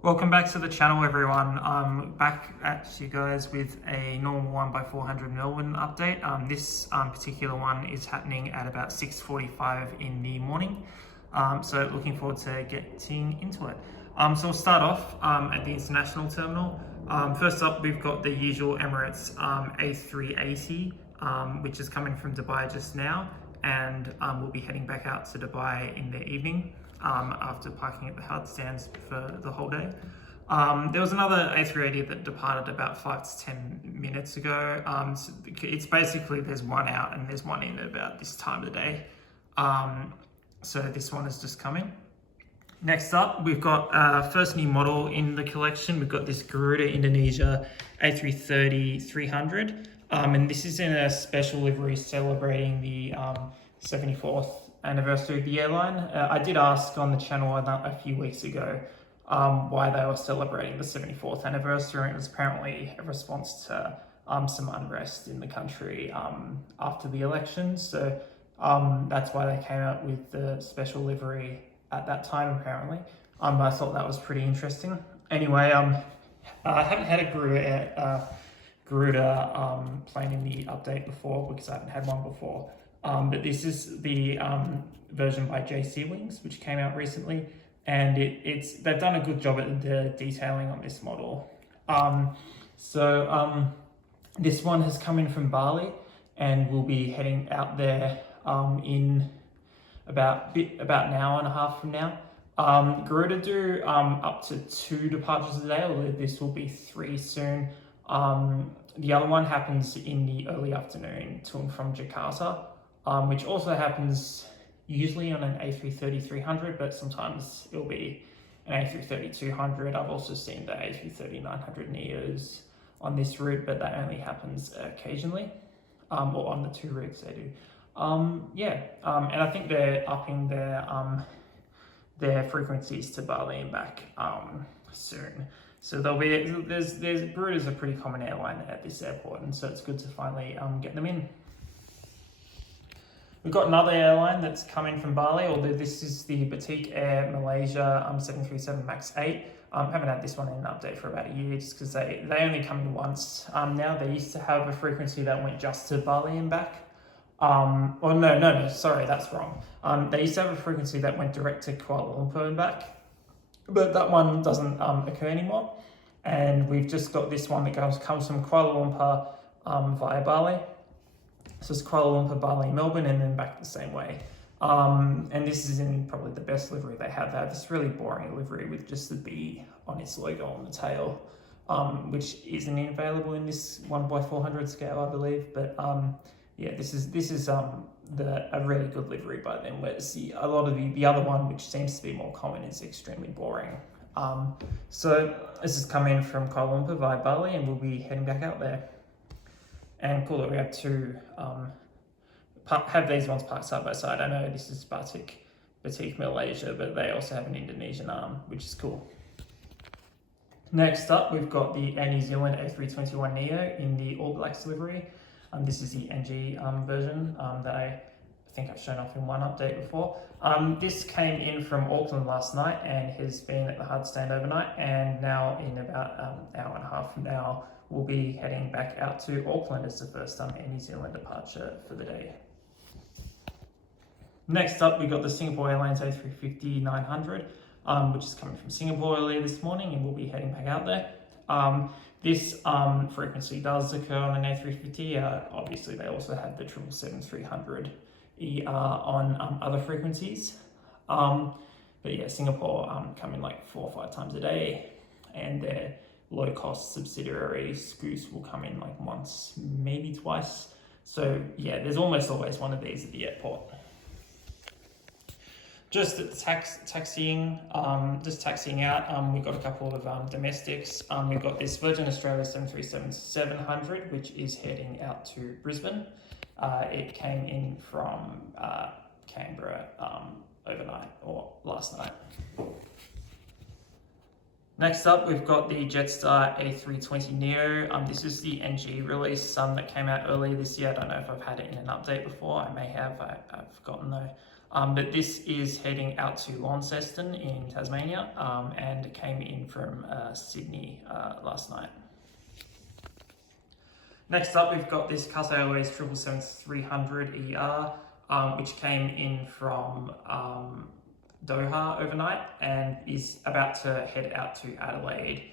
Welcome back to the channel, everyone. I'm back at you guys with a normal 1x400 Melbourne update. This particular one is happening at about 6:45 in the morning. So looking forward to getting into it. So we'll start off at the international terminal. First up, we've got the usual Emirates A380, which is coming from Dubai just now, and we'll be heading back out to Dubai in the evening. After parking at the hard stands for the whole day. There was another A380 that departed about 5 to 10 minutes ago. So it's basically there's one out and there's one in at about this time of the day. So this one is just coming. Next up, we've got first new model in the collection. We've got this Garuda Indonesia A330-300. And this is in a special livery celebrating the 74th anniversary of the airline. I did ask on the channel a few weeks ago why they were celebrating the 74th anniversary, and it was apparently a response to some unrest in the country after the elections. So that's why they came out with the special livery at that time, apparently. I thought that was pretty interesting. Anyway, I haven't had a Garuda plane in the update before because I haven't had one before. But this is the version by JC Wings, which came out recently, and they've done a good job at the detailing on this model. This one has come in from Bali, and we'll be heading out there in about an hour and a half from now. Garuda do up to 2 departures a day, although this will be 3 soon. The other one happens in the early afternoon to and from Jakarta. Which also happens usually on an A330-300, but sometimes it'll be an A330-200. I've also seen the A330-900 Neos on this route, but that only happens occasionally, or on the 2 routes they do. And I think they're upping their frequencies to Bali and back soon. So there's Garuda's a pretty common airline at this airport, and so it's good to finally get them in. We've got another airline that's coming from Bali, although this is the Batik Air Malaysia 737 MAX 8. Haven't had this one in an update for about a year just because they only come in once. Now they used to have a frequency that went just to Bali and back. Sorry, that's wrong. They used to have a frequency that went direct to Kuala Lumpur and back, but that one doesn't occur anymore. And we've just got this one that comes from Kuala Lumpur via Bali. So it's Kuala Lumpur, Bali, Melbourne, and then back the same way. And this is in probably the best livery they have. They have this really boring livery with just the B on its logo on the tail, which isn't available in this 1x400 scale, I believe. But this is a really good livery by them. Whereas a lot of the other one, which seems to be more common, is extremely boring. So this is coming from Kuala Lumpur via Bali, and we'll be heading back out there. And cool that we have have these ones parked side by side. I know this is Batik Malaysia, but they also have an Indonesian arm, which is cool. Next up, we've got the Air New Zealand A321neo in the All Blacks livery. This is the NG version that I think I've shown off in one update before. This came in from Auckland last night and has been at the hard stand overnight, and now in about an hour and a half from now, we'll be heading back out to Auckland as the first Air New Zealand departure for the day. Next up, we got the Singapore Airlines A350-900, which is coming from Singapore earlier this morning, and we'll be heading back out there. This frequency does occur on an A350. Obviously, they also have the 777-300 ER on other frequencies. But yeah, Singapore come in like 4 or 5 times a day, and their low-cost subsidiary Scoot will come in like once, maybe twice. So yeah, there's almost always one of these at the airport. Just taxiing out, we've got a couple of domestics. We've got this Virgin Australia 737-700, which is heading out to Brisbane. It came in from Canberra overnight or last night. Next up, we've got the Jetstar A320neo. This is the NG release that came out earlier this year. I don't know if I've had it in an update before. I may have, I've forgotten though. But this is heading out to Launceston in Tasmania, and came in from Sydney last night. Next up, we've got this Qatar Airways 777-300 ER, which came in from Doha overnight and is about to head out to Adelaide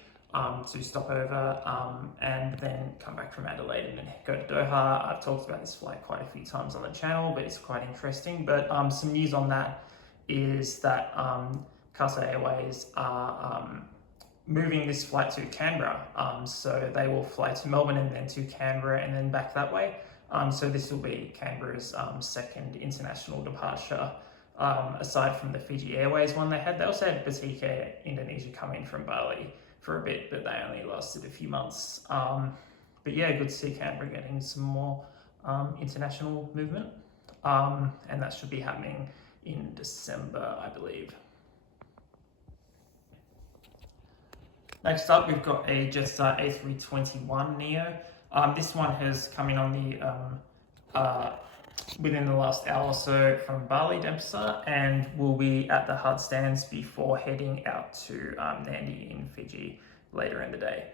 to stop over and then come back from Adelaide and then go to Doha. I've talked about this flight quite a few times on the channel, but it's quite interesting. But some news on that is that Qatar Airways are moving this flight to Canberra. So they will fly to Melbourne and then to Canberra and then back that way. So this will be Canberra's second international departure, aside from the Fiji Airways one they had. They also had Batik Air Indonesia come in from Bali for a bit, but they only lasted a few months. But yeah, good to see Canberra getting some more international movement. And that should be happening in December, I believe. Next up, we've got a Jetstar A321neo. This one has come in on the within the last hour or so from Bali Dempster, and will be at the hard stands before heading out to Nadi in Fiji later in the day.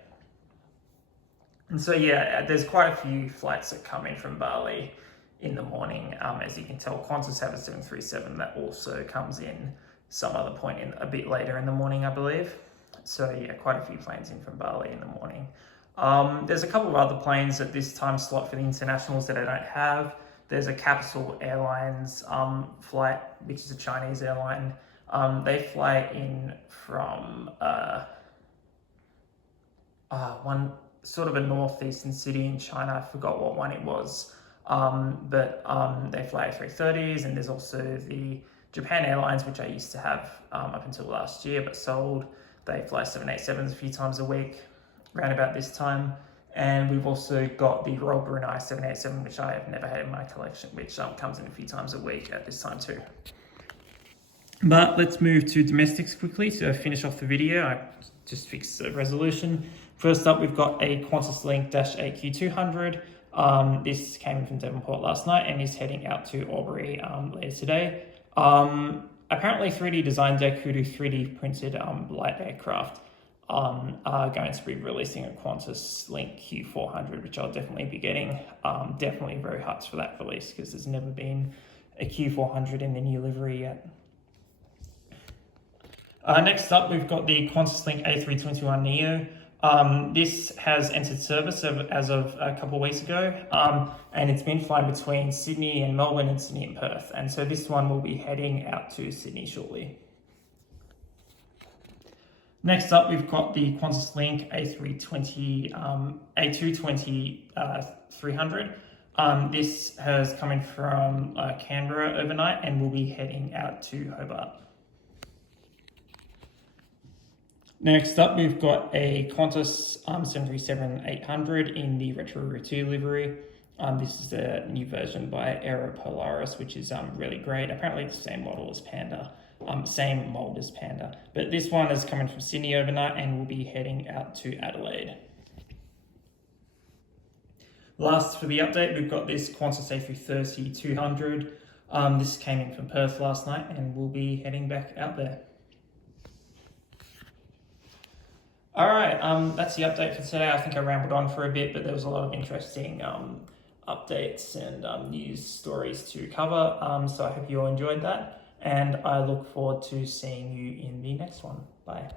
And so yeah, there's quite a few flights that come in from Bali in the morning. As you can tell, Qantas have a 737 that also comes in some other point in a bit later in the morning, I believe. So yeah, quite a few planes in from Bali in the morning. There's a couple of other planes at this time slot for the internationals that I don't have. There's a Capital Airlines flight, which is a Chinese airline. They fly in from one sort of a northeastern city in China. I forgot what one it was. But they fly A330s, and there's also the Japan Airlines, which I used to have up until last year, but sold. They fly 787s a few times a week, around about this time. And we've also got the Royal Brunei 787, which I have never had in my collection, which comes in a few times a week at this time too. But let's move to domestics quickly to finish off the video. I just fixed the resolution. First up, we've got a Qantas Link -AQ200. This came in from Devonport last night and is heading out to Albury later today. Apparently 3D Design Deck, who do 3D printed light aircraft, are going to be releasing a Qantas Link Q400, which I'll definitely be getting. Definitely very hyped for that release because there's never been a Q400 in the new livery yet. Next up, we've got the Qantas Link A321neo. This has entered service as of a couple of weeks ago, and it's been flying between Sydney and Melbourne and Sydney and Perth. And so this one will be heading out to Sydney shortly. Next up, we've got the Qantas Link A220-300. This has come in from Canberra overnight and will be heading out to Hobart. Next up, we've got a Qantas 737-800 in the Retro Route livery. This is a new version by Aero Polaris, which is really great. Apparently the same model as Panda. Same mold as Panda. But this one is coming from Sydney overnight and will be heading out to Adelaide. Last for the update, we've got this Qantas A330-200. This came in from Perth last night and will be heading back out there. All right, that's the update for today. I think I rambled on for a bit, but there was a lot of interesting updates and news stories to cover. So I hope you all enjoyed that, and I look forward to seeing you in the next one. Bye.